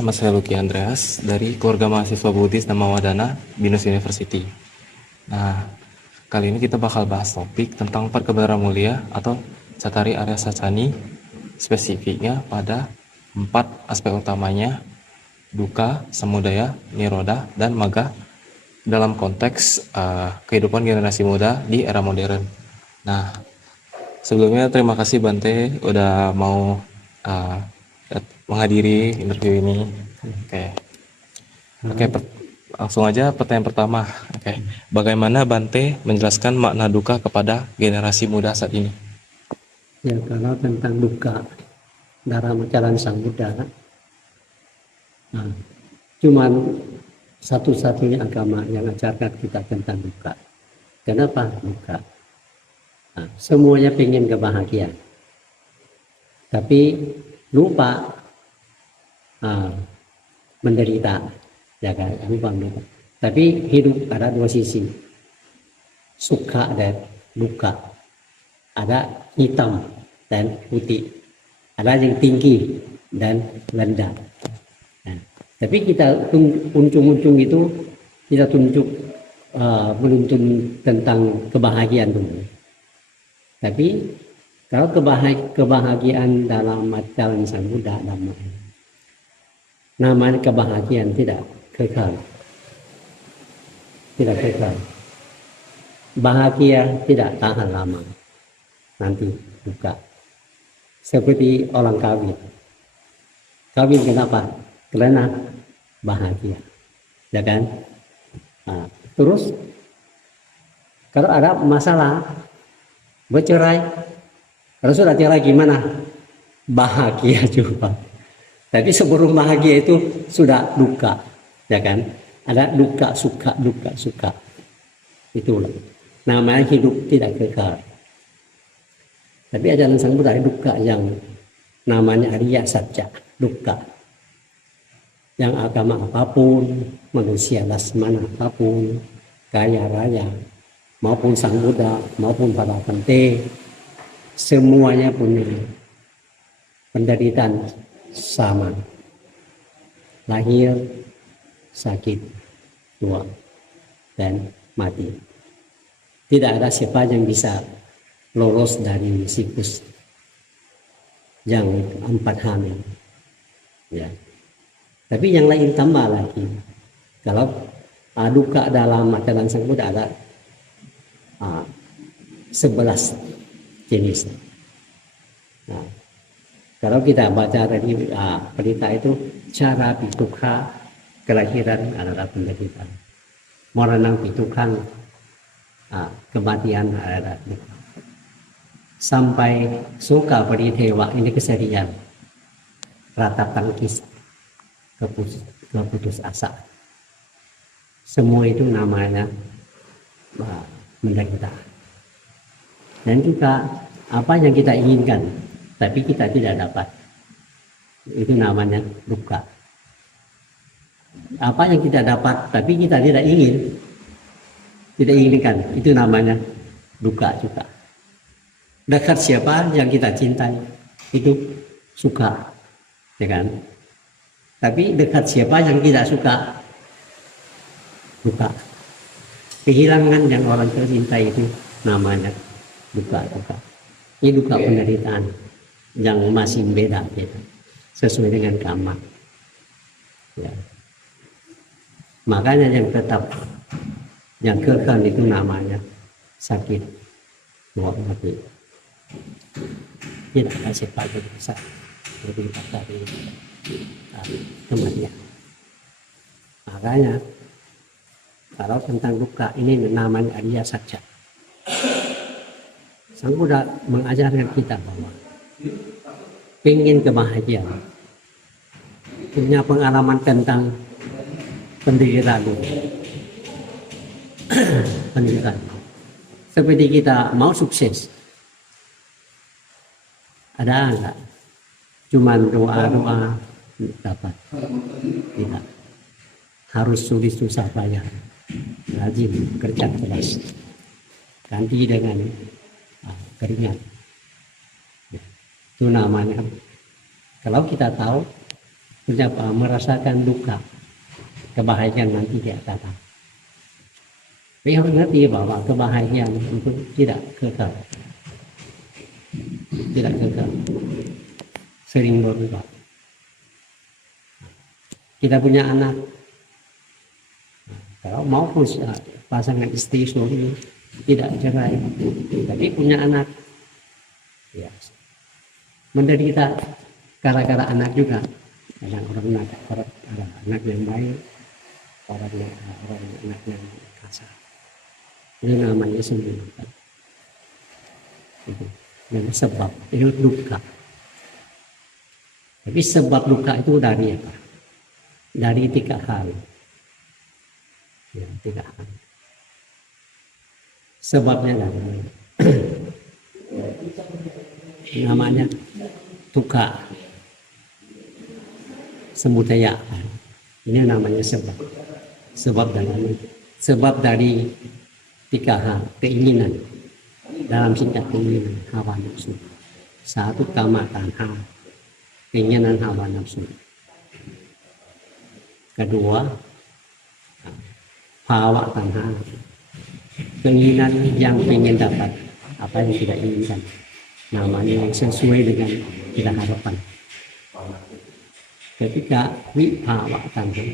nama saya Lucky Andreas dari keluarga mahasiswa Buddhis Dhamma Wadana Binus University. Nah, kali ini kita bakal bahas topik tentang empat kebenaran mulia atau Cattari Arya Sacani, spesifiknya pada empat aspek utamanya, dukkha, samudaya, nirodha, dan magga dalam konteks kehidupan generasi muda di era modern. Nah, sebelumnya terima kasih Bante udah mau menghadiri interview ini. Langsung aja pertanyaan pertama. Bagaimana Bante menjelaskan makna dukkha kepada generasi muda saat ini? Ya, kalau tentang dukkha dalam ajaran Sang Buddha, cuman satu-satunya agama yang ajarkan kita tentang dukkha. Kenapa dukkha? Semuanya pengen kebahagiaan, tapi lupa menderita, ya kan? Lupa. Tapi hidup ada dua sisi, sukha dan dukkha. Ada hitam dan putih, ada yang tinggi dan rendah. Tapi kita ujung-ujung itu kita menuntun tentang kebahagiaan dulu. Tapi kalau kebahagiaan dalam ajaran Sang Buddha, namanya kebahagiaan tidak kekal. Tidak kekal. Bahagia tidak tahan lama. Nanti dukkha. Seperti orang kawin. Kawin kenapa? Karena bahagia. Ya kan? Terus kalau ada masalah, bercerai, kalau sudah cerai gimana? Bahagia juga. Tapi sebelum bahagia itu sudah dukkha, ya kan? Ada dukkha sukha, dukkha sukha. Itulah namanya hidup tidak kekal. Tapi ajaran Sang Buddha dukkha yang namanya Arya Satya, dukkha. Yang agama apapun, manusia lasmana apapun, kaya raya, maupun Sang Buddha, maupun para Bante, semuanya punya penderitaan sama. Lahir, sakit, tua, dan mati. Tidak ada siapa yang bisa lolos dari siklus yang empat hamil. Ya. Tapi yang lain tambah lagi. Kalau dukkha dalam ajaran Sang Buddha ada 11 jenis. Nah, kalau kita baca dari berita itu, cara pitukkha, kelahiran adalah penderitaan. Moranang pitukkha, kematian adalah dukkha. Sampai suka paritewa, ini kesedihan, rata tangkis, keputus asa. Semua itu namanya menderita. Dan juga apa yang kita inginkan tapi kita tidak dapat, itu namanya dukkha. Apa yang kita dapat tapi kita tidak inginkan, itu namanya dukkha juga. Dekat siapa yang kita cintai, itu suka, ya kan? Tapi dekat siapa yang tidak suka, dukkha. Kehilangan yang orang tercintai itu namanya dukkha. Ini dukkha penderitaan yang masih beda, gitu, sesuai dengan karma. Ya. Makanya yang tetap, yang kekal itu namanya sakit, tua, mati. Tidak ada siapa yang bisa lebih dari kematian. Makanya kalau tentang dukkha ini namanya Arya Satya. Sang Buddha mengajarkan kita bahwa ingin kebahagiaan, punya pengalaman tentang penderitaan. Penderitaan. Seperti kita mau sukses, ada enggak? Cuman doa-doa dapat? Tidak. Harus sulit susah payah, rajin kerja keras, ganti dengan keringat. Itu namanya. Kalau kita tahu sudah merasakan duka, kebahagiaan nanti dia datang. Tapi harus ngerti bahwa kebahagiaan itu tidak kekal, tidak kekal, sering berubah. Kita punya anak, kalau maupun pasangan istri suami tidak cerai, tapi punya anak, ya menderita gara-gara anak juga. Kadang orang ada anak yang baik, orang anak yang kasar. Ini namanya sembunyikan. Dan sebab itu duka. Tapi sebab duka itu dari apa? Dari 3 hal. Ya, 3 hal. Sebabnya dari mana? Namanya duka. Semudaya. Ini namanya sebab. Sebab dari 3 hal. Keinginan. Dalam singkat keinginan hawa nafsu. 1 kama tanha. Keinginan hawa nafsu. Kedua, hawa tanha. Keinginan yang ingin dapat apa yang tidak inginkan. Namanya yang sesuai dengan kita harapkan. Ketika vipawa tanha,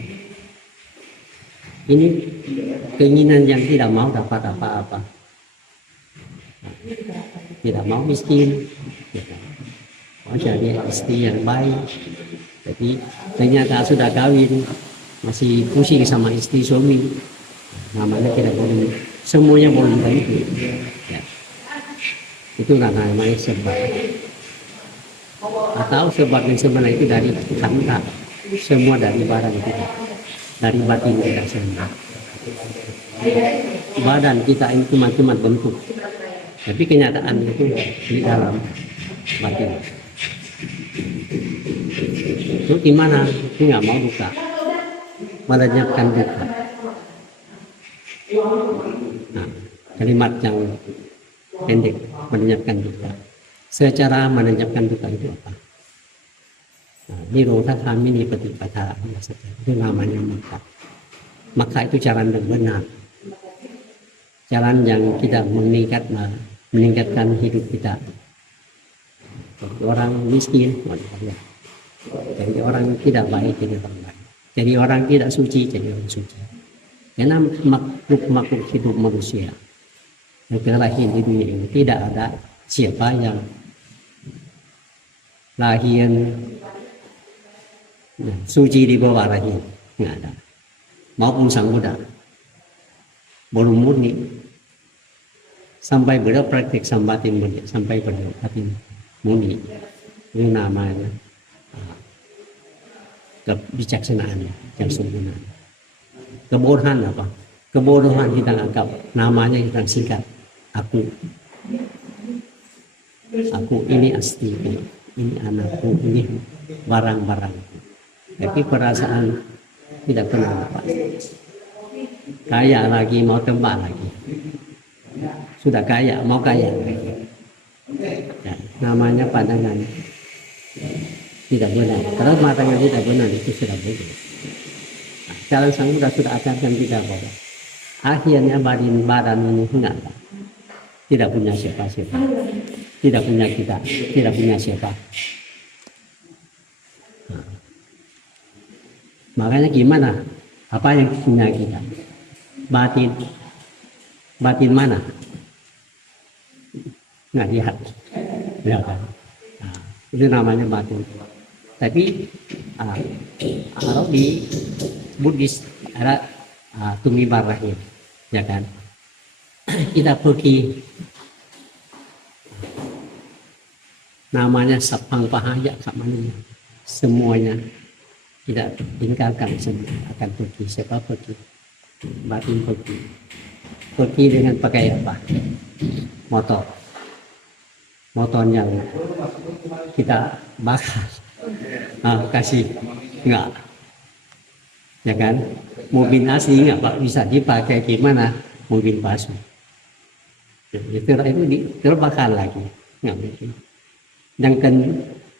ini keinginan yang tidak mau dapat apa-apa, tidak mau miskin, mau jadi istri yang baik, jadi ternyata sudah kawin masih pusing sama istri suami, namanya tidak boleh, semuanya boleh itu, ya. Itu namanya sebab. Atau sebab yang sebenarnya itu dari kanta, semua dari badan kita, dari batin kita semua. Badan kita ini cuma bentuk, tapi kenyataan itu di dalam batin. Itu gimana? Itu nggak mau duka, melenyapkan duka. Nah, kalimat yang pendek, melenyapkan duka. Secara melenyapkan duka itu apa? Nirodha Khamini Patipata, itu namanya maka. Maka itu jalan yang benar, jalan yang kita meningkatkan hidup kita. Jadi orang miskin, jadi orang tidak baik jadi orang baik, jadi orang tidak suci jadi orang suci. Karena makhluk hidup manusia yang terlahir di dunia ini tidak ada siapa yang lahir suci di bawah lahir, nggak ada. Maupun sang Buddha belum murni sampai berpraktik sambatin murni, sampai berbatin murni, itu namanya kebijaksanaan yang sempurna. Kebodohan apa? Kebodohan kita anggap namanya kita singkat aku ini asli, ini anakku, ini barang-barang. Tapi perasaan tidak pernah dapat. Kaya lagi mau tembak lagi. Sudah kaya mau kaya lagi. Ya, namanya pandangan tidak benar. Kalau pandangan tidak benar itu sudah bodoh. Nah, jalan sang Buddha sudah ajarkan kita bahwa akhirnya badan ini enggak, tidak punya siapa-siapa, tidak punya kita, tidak punya siapa. Nah, makanya gimana? Apa yang punya kita? Batin mana? Nggak lihat, ya kan? Nah, itu namanya batin. Tapi kalau di Buddhis ada tumibar lahir, ya kan? Kita pergi, namanya sapang pahaya kamania, semuanya tidak tinggalkan, semua akan pergi. Siapa pergi? Batin pergi. Pergi dengan pakai apa? Motornya kita bakar, kasih enggak, ya kan? Mobil asli enggak Pak bisa dipakai, gimana mobil palsu? Itu terbakar lagi, nggak mungkin. Dan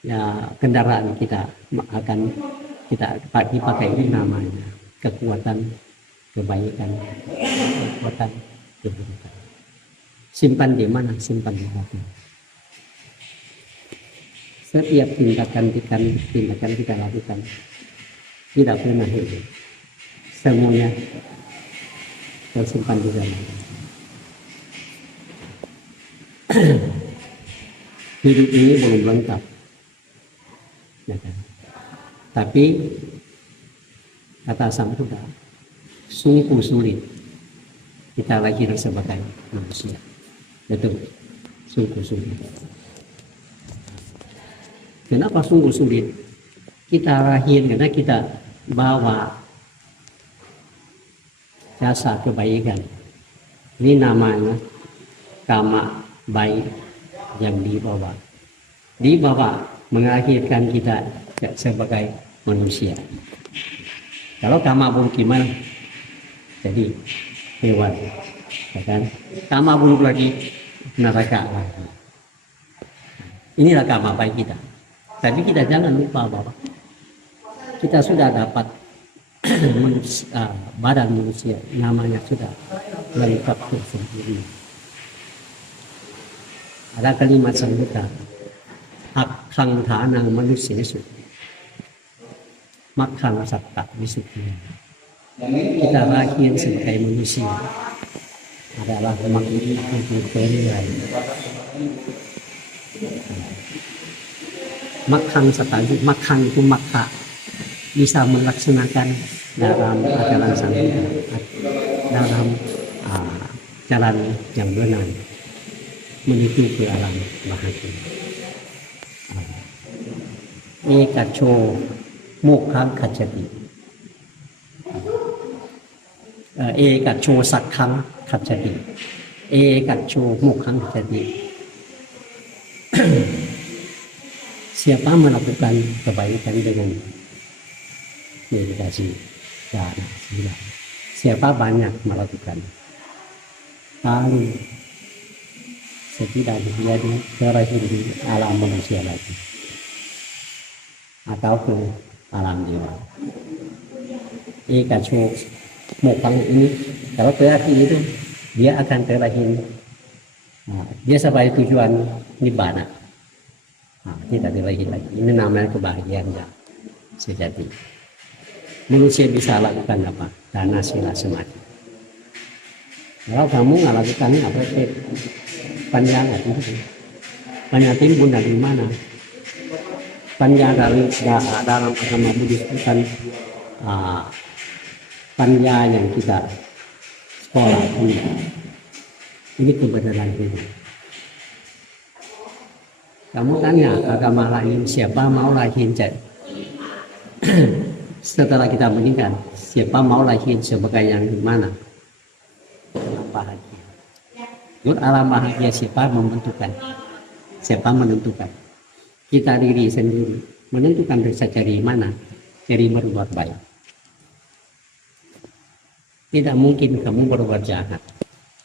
ya, kendaraan kita akan kita pakai ini namanya kekuatan kebaikan, kekuatan keburukan. Simpan di mana? Simpan di hati. Setiap tindakan kita lakukan tidak pernah hidup. Semuanya tersimpan di dalam. Hidup ini belum lengkap, ya kan? Tapi kata Sang Buddha, sungguh sulit kita lahir sebagai manusia. Betul, sungguh sulit. Kenapa sungguh sulit? Kita lahir karena kita bawa jasa kebaikan. Ini namanya kama baik yang dibawa. Dibawa mengakhirkan kita sebagai manusia. Kalau kama buruk gimana? Jadi hewan, ya kan? Kama buruk lagi neraka lagi. Inilah kama baik kita. Tapi kita jangan lupa bahwa kita sudah dapat badan manusia, namanya sudah lengkap tersendiri. Ada kalimat Sang Buddha, hak khang thanang manusia su, makhang satta visuddhi. Kita lahir sebagai manusia adalah makhluk ternilai. Makhang satta, makhang itu makha, bisa melaksanakan dalam ajaran Sang Buddha, dalam jalan yang benar menuju ke alam bahagia. Ekacho mukhang kacati, ekacho sakhang kacati, ekacho mukhang kacati. Siapa melakukan kebaikan dengan meditasi dana sila, siapa banyak melakukan, lalu setidaknya dia terlahir di alam manusia lagi atau ke alam jiwa. Ekacho mukhang ini kalau terlahir itu dia akan terlahir, dia sampai tujuan nibbana. Tidak terlahir lagi. Ini namanya kebahagiaan ya sejati. Manusia bisa lakukan apa? Dana sila samadhi. Kalau kamu nggak lakukan apa itu? Panjang itu. Panjang timbul dari mana? Panjang dalam agama Buddhis bukan panjang yang kita sekolah ini. Ini kebenaran hidup. Kamu tanya agama lain, siapa mau lahir setelah kita meninggal, siapa mau lahir sebagai yang mana? Alam bahagia. Yud alam bahagia siapa membentukkan? Siapa menentukan? Kita diri sendiri menentukan bisa dari mana? Dari berbuat baik. Tidak mungkin kamu berbuat jahat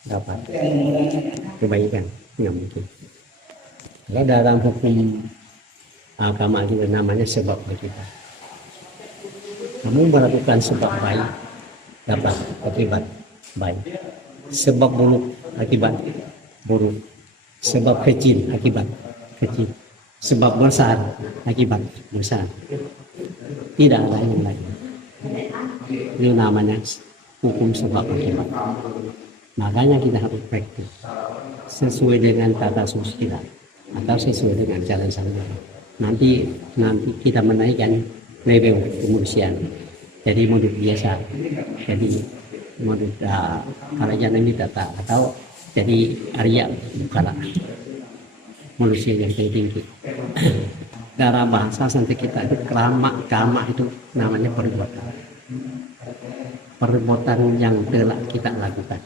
dapat kebaikan, tidak mungkin. Kalau dalam hukum agama juga namanya sebab kita. Kamu melakukan sebab baik dapat akibat baik. Sebab buruk akibat buruk. Sebab kecil akibat kecil. Sebab besar akibat besar. Tidak ada yang lain. Ini namanya hukum sebab akibat. Makanya kita harus praktik sesuai dengan tata suci kita atau sesuai dengan jalan Sang Buddha. Nanti kita menaikkan level kemanusiaan. Jadi modul biasa, jadi modul karya ini data atau jadi Arya Bukala, manusia yang tinggi. Dalam bahasa santai kita itu kama itu namanya perbuatan. Perbuatan yang telah kita lakukan.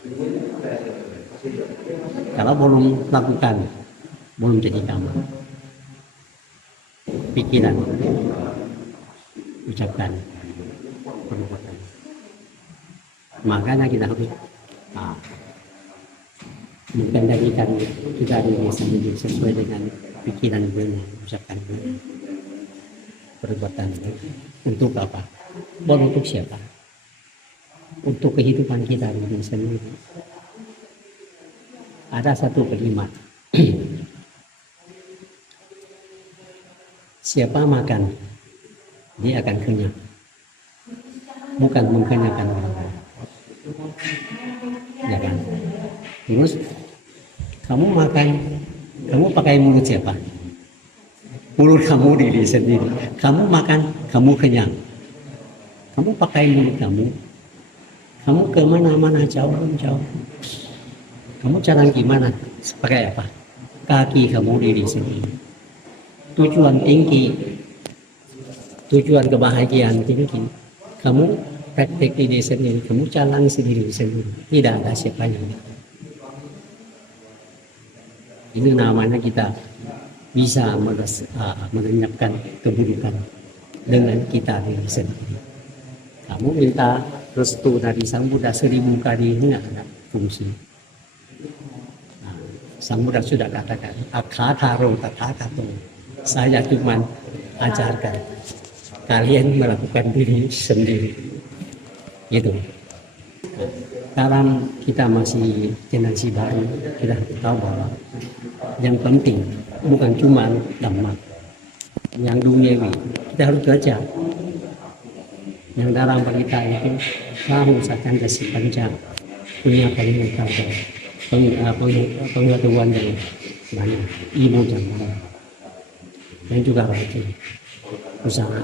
Kalau belum lakukan, belum jadi kama. Pikiran, ucapkan, perbuatan. Makanya kita harus mengendalikan kita diri sendiri sesuai dengan pikiran benar, ucapkan benar, perbuatan itu untuk apa? Bukan untuk siapa? Untuk kehidupan kita ini sendiri. Ada satu kalimat. Siapa makan, dia akan kenyang. Bukan mengkenyangkan orang lain. Ya kan? Terus kamu makan, kamu pakai mulut siapa? Mulut kamu diri sendiri. Kamu makan, kamu kenyang. Kamu pakai mulut kamu. Kamu kemana-mana jauh-jauh. Kamu jalan gimana? Pakai apa? Kaki kamu diri sendiri. Tujuan tinggi, tujuan kebahagiaan tinggi. Kamu praktek diri sendiri. Kamu jalan sendiri. Tidak ada siapa yang. Ini namanya kita bisa melenyapkan keburukan dengan kita diri sendiri. Kamu minta restu dari Sang Buddha 1000 kali ini ada fungsi. Sang Buddha sudah katakan, akhataro tathagato. Saya cuma ajarkan kalian melakukan diri sendiri. Gitu. Sekarang kita masih generasi baru, kita tahu bahwa yang penting bukan cuma dhamma, yang duniawi kita harus belajar. Yang dalam berita itu kamu akan kasih panjang, punya pengetahuan yang banyak, ilmu yang banyak, dan juga rajin usaha.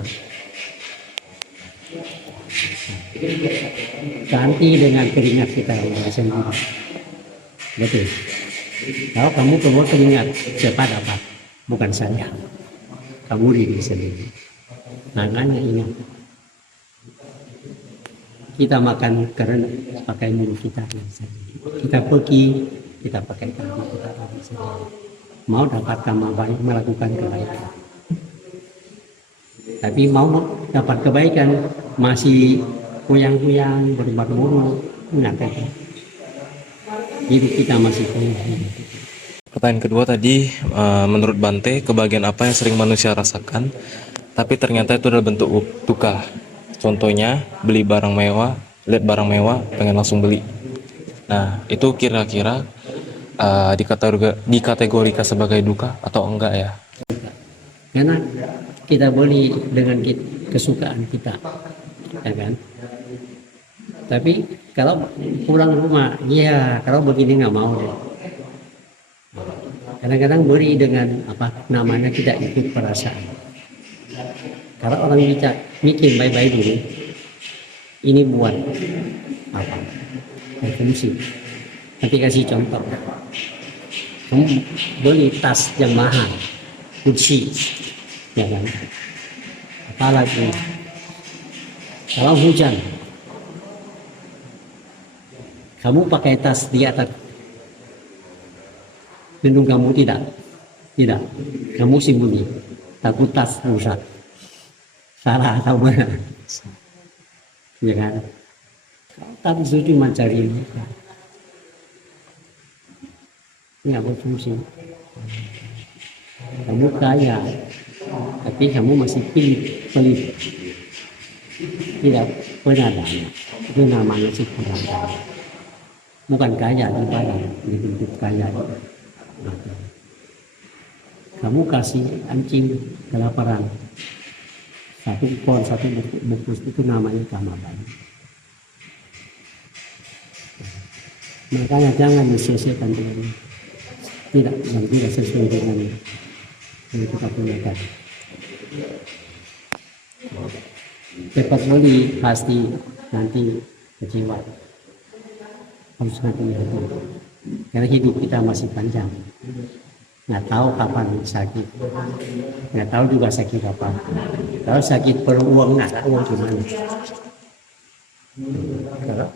Ganti dengan keringat kita sendiri. Betul. Kalau kamu keluar keringat, siapa dapat? Bukan saya. Kamu diri sendiri. Makanya ingat. Kita makan karena pakai mulut kita sendiri. Kita pergi, kita pakai kaki kita sendiri. Mau dapatkan baik, melakukan kebaikan. Tapi mau dapat kebaikan masih kuyang-kuyang, berbuat buruk, enggak. Jadi kita masih kuyang. Pertanyaan kedua tadi, menurut Bante, kebahagiaan apa yang sering manusia rasakan, tapi ternyata itu adalah bentuk duka. Contohnya, beli barang mewah, lihat barang mewah, pengen langsung beli. Nah, itu kira-kira dikategorikan sebagai duka atau enggak ya? Karena kita beli dengan kesukaan kita, ya kan? Tapi kalau pulang rumah, ya kalau begini nggak mau deh. Kadang-kadang beri dengan apa namanya tidak ikut perasaan. Kalau orang mikir baik-baik dulu, ini buat apa? Fungsi. Nanti kasih contoh. Kamu beli tas yang mahal, Gucci, ya kan? Apalagi kalau hujan, kamu pakai tas di atas, lindung kamu tidak, kamu sembunyi, takut tas rusak, salah atau mana, ya kan? Tapi itu cuma cari muka, nggak berfungsi. Kamu kaya, tapi kamu masih pelit, tidak pernah dana. Itu namanya sih kurang dana. Bukan kaya di badan, di bentuk kaya. Kamu kasih anjing kelaparan, satu ekor, satu bungkus, itu namanya kamaban. Makanya jangan disia-siakan diri. Tidak sesuai dengan yang kita gunakan. Cepat beli pasti nanti kecewa. Harus hati-hati. Karena hidup kita masih panjang. Nggak tahu kapan sakit. Nggak tahu juga sakit kapan. Kalau sakit perlu uang, nggak ada uang gimana. Kalau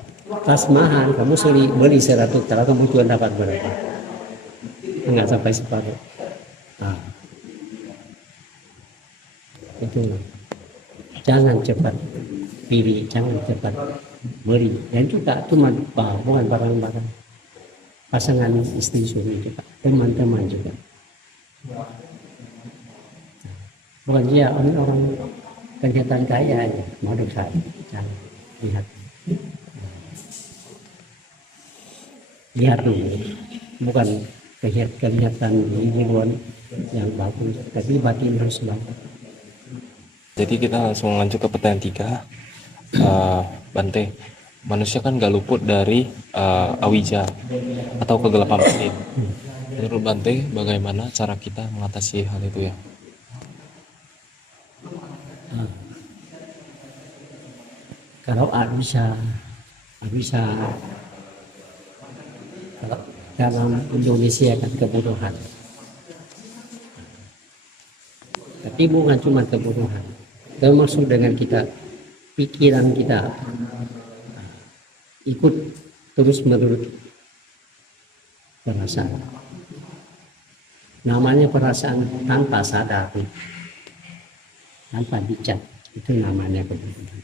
tas mahal, kamu beli 100, kalau kebutuhan dapat berapa? Enggak sampai separuh. Nah, itu jangan cepat pilih, jangan cepat beli. Dan juga cuma bukan barang-barang, pasangan istri suami juga, teman-teman juga. bukan dia orang kelihatan kaya aja mau dekat. Jangan lihat, lihat dulu, bukan kelihatan ini luar yang bagus, tapi batin harus bagus. Jadi kita langsung lanjut ke pertanyaan 3. Bante, manusia kan gak luput dari awija atau kegelapan batin. Menurut Bante, bagaimana cara kita mengatasi hal itu ya? Kalau bisa kalau dalam Indonesia kan kebodohan, tapi bukan cuma kebodohan, termasuk dengan kita pikiran kita ikut terus menurut perasaan. Namanya perasaan tanpa sadar, tanpa bijak, itu namanya kebodohan.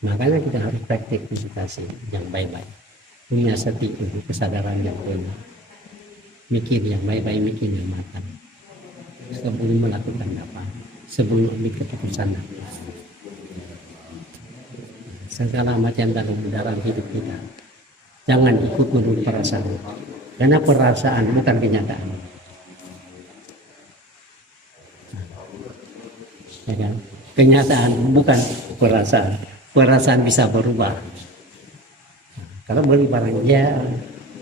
Makanya kita harus praktik meditasi yang baik-baik, punya sati, kesadaran yang benar, mikir yang baik-baik, mikir yang matang sebelum melakukan apa, sebelum ambil keputusan apa. Segala macam dalam hidup kita jangan ikut menurut perasaan, karena perasaan bukan kenyataan. Ya kan? Kenyataan bukan perasaan. Perasaan bisa berubah. Kalau beli barang dia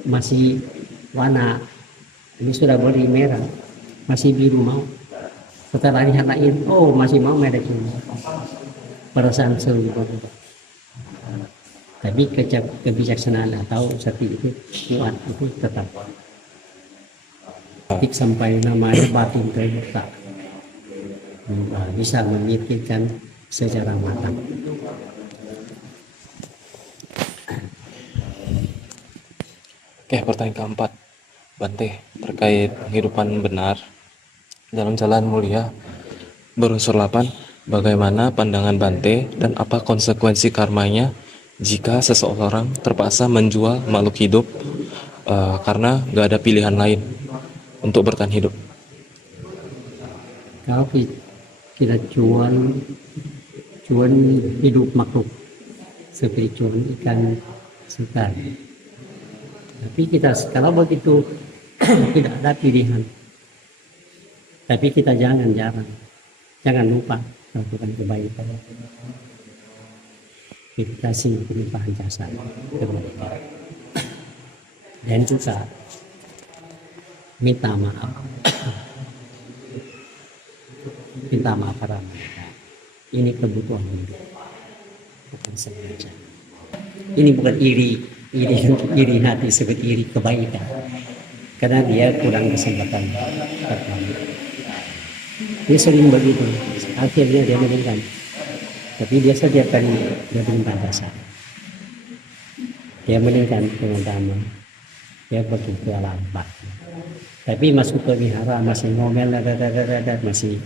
masih warna, ini sudah beli merah, masih biru mau. Setelah lihat lain, oh masih mau merek ini. Perasaan selalu berubah. Tapi kebijaksanaan atau sati itu kuat, itu tetap. Sampai namanya batin terbuka, bisa memikirkan secara matang. Oke, pertanyaan keempat, Bante, terkait kehidupan benar dalam jalan mulia berunsur 8, bagaimana pandangan Bante dan apa konsekuensi karmanya jika seseorang terpaksa menjual makhluk hidup karena gak ada pilihan lain untuk bertahan hidup? Kalau kita jual hidup makhluk seperti jual ikan segar, tapi kita kalau begitu tidak ada pilihan. Tapi kita jangan lupa melakukan kebaikan, meditasi, pelimpahan jasa, kebaikan, dan juga minta maaf pada mereka. Ini kebutuhan hidup, bukan sengaja. Ini bukan iri hati, seperti iri kebaikan, karena dia kurang kesempatan pertama. Dia sering begitu, akhirnya dia meninggal. Tapi dia setiap kali dia berlimpah jasa, dia meninggal dengan damai, dia pergi ke alam baka. Tapi masuk ke wihara masih ngomel, masih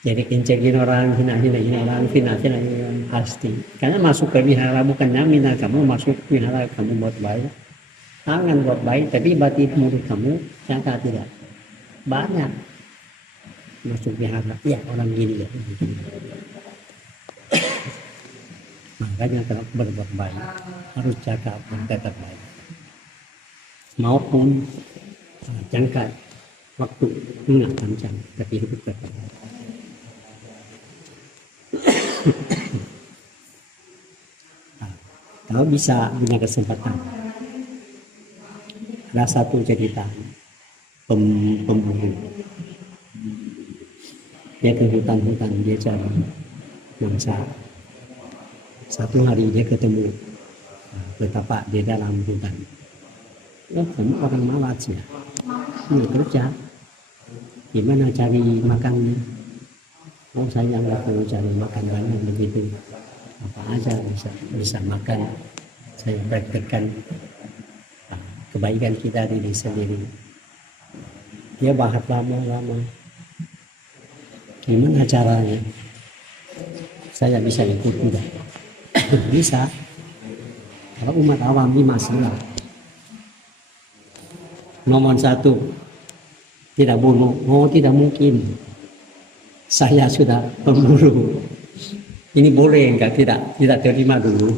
jadi kencengin orang, hina-hinain orang, fitnah-fitnah orang, pasti. Karena masuk ke wihara bukannya mina kamu masuk wihara kamu buat baik, tangan buat baik, tapi batin murid kamu nyata tidak. Banyak masuk wihara, ya orang gini ya. Makanya kalau berbuat baik harus jaga tetap baik, maupun jangka waktu enggak panjang, tapi hidup tetap baik. Kalau bisa punya kesempatan, ada satu cerita pembunuh, dia ke hutan, dia cari mangsa. Satu hari dia ketemu betapa di dalam hutan. Kamu orang malas ya, ini kerja, gimana cari makannya? Oh saya nggak perlu cari makan banyak begitu, apa aja bisa makan. Saya praktekkan kebaikan kita diri sendiri. Dia bahas lama, gimana caranya saya bisa ikut tidak? Bisa. Kalau umat awam ini masalah nomor satu tidak bunuh. Oh tidak mungkin. Saya sudah pembunuh. Ini boleh enggak? Tidak terima dulu.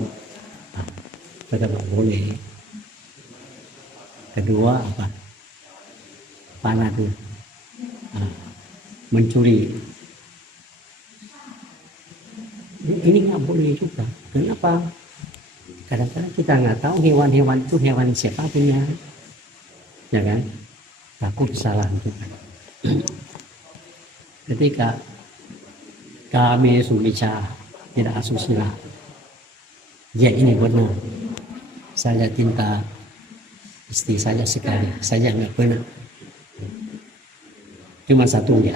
Tidak boleh. Kedua apa? Panah dulu. Mencuri. Ini nggak boleh juga. Kenapa? Kadang-kadang kita nggak tahu hewan-hewan itu hewan siapa punya, ya kan? Takut salah juga. Ketika kami sumica tidak asusila, ya ini benar. Saya cinta istri saya sekali, saya nggak pernah. Cuma satunya.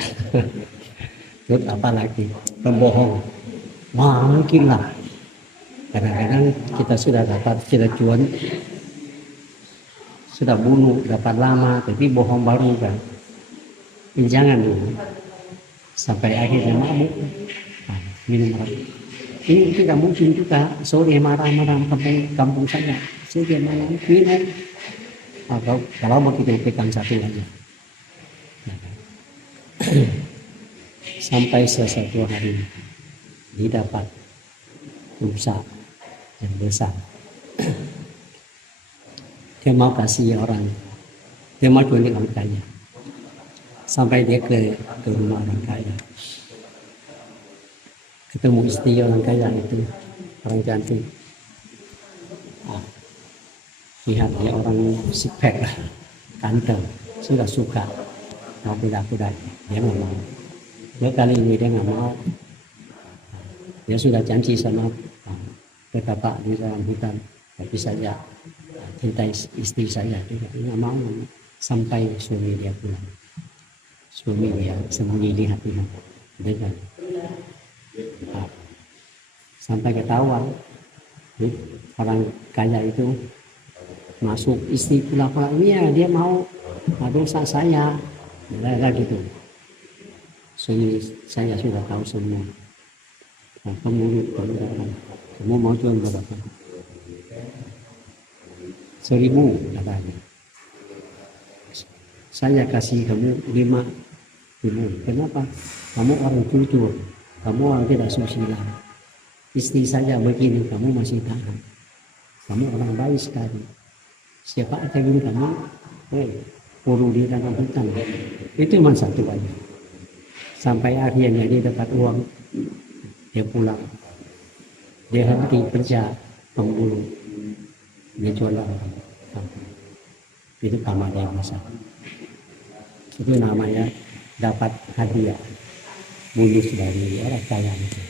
Terus apa lagi? Pembohong. Wah mungkin lah. Kadang-kadang kita sudah dapat, kita cuan, sudah bunuh, dapat lama, tapi bohong baru kan. Ini jangan dulu. Sampai akhirnya mabuk. Minum rambut. Ini tidak mungkin juga. Sore marah-marah kampung saya. Saya malam minum. Kalau begitu pegang satu aja. Sampai sesuatu hari didapat dosa yang besar. Dia mau kasih orang, dia mau culik orang kaya. Sampai dia ke rumah orang kaya, ketemu istri orang kaya itu, orang cantik. Lihat dia orang sipek lah, ganteng, sudah suka. Mau kuda-kuda, dia nggak mau. Dia kali ini dia nggak mau. Dia sudah janji sama bapak di dalam hutan, tapi saya cinta istri saya, dia nggak mau. Sampai suami dia pulang, suami dia sembunyi di hatinya, dengan sampai ketahuan orang kaya itu masuk, istri pulang-pulang, iya dia mau dosa saya, gitu. Suami saya sudah tahu semua. Nah, kamu mau jual berapa? 1.000 katanya. Saya kasih kamu 5.000. Kenapa? Kamu orang jujur, kamu orang tidak susila. Istri saya begini, kamu masih tahan. Kamu orang baik sekali. Siapa aja yang kamu puru di dalam hutan. Itu cuma satu aja. Sampai akhirnya dia dapat uang. Dia pulang, dia henti kerja pemburu, dia jualan. Itu kamar yang besar. Itu namanya dapat hadiah bonus dari orang kaya itu.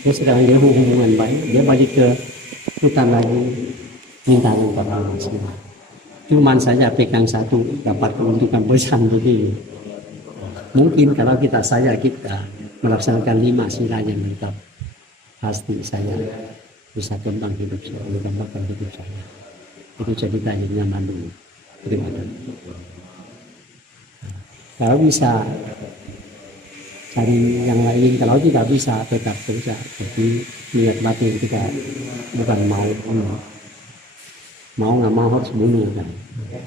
Terus sekarang dia hubungan baik, dia balik ke hutan lagi, minta tolong semua. Cuman saja pegang satu dapat keuntungan besar begini. Mungkin kalau kita melaksanakan 5 sila yang lengkap, pasti saya bisa kembang hidup saya, kembangkan hidup saya. Itu cerita yang nyaman dulu. Terima kasih. Kalau bisa cari yang lain, kalau tidak bisa tetap kerja. Jadi niat batin kita bukan mau nggak mau harus bunuh kan.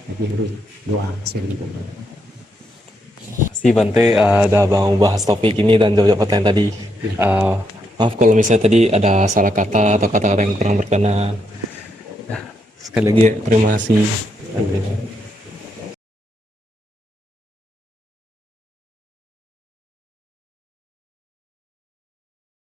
Jadi harus doa sering. Si Bante udah mau bahas topik ini dan jawab pertanyaan tadi. Maaf kalau misalnya tadi ada salah kata atau kata-kata yang kurang berkenan. Sekali lagi terima kasih.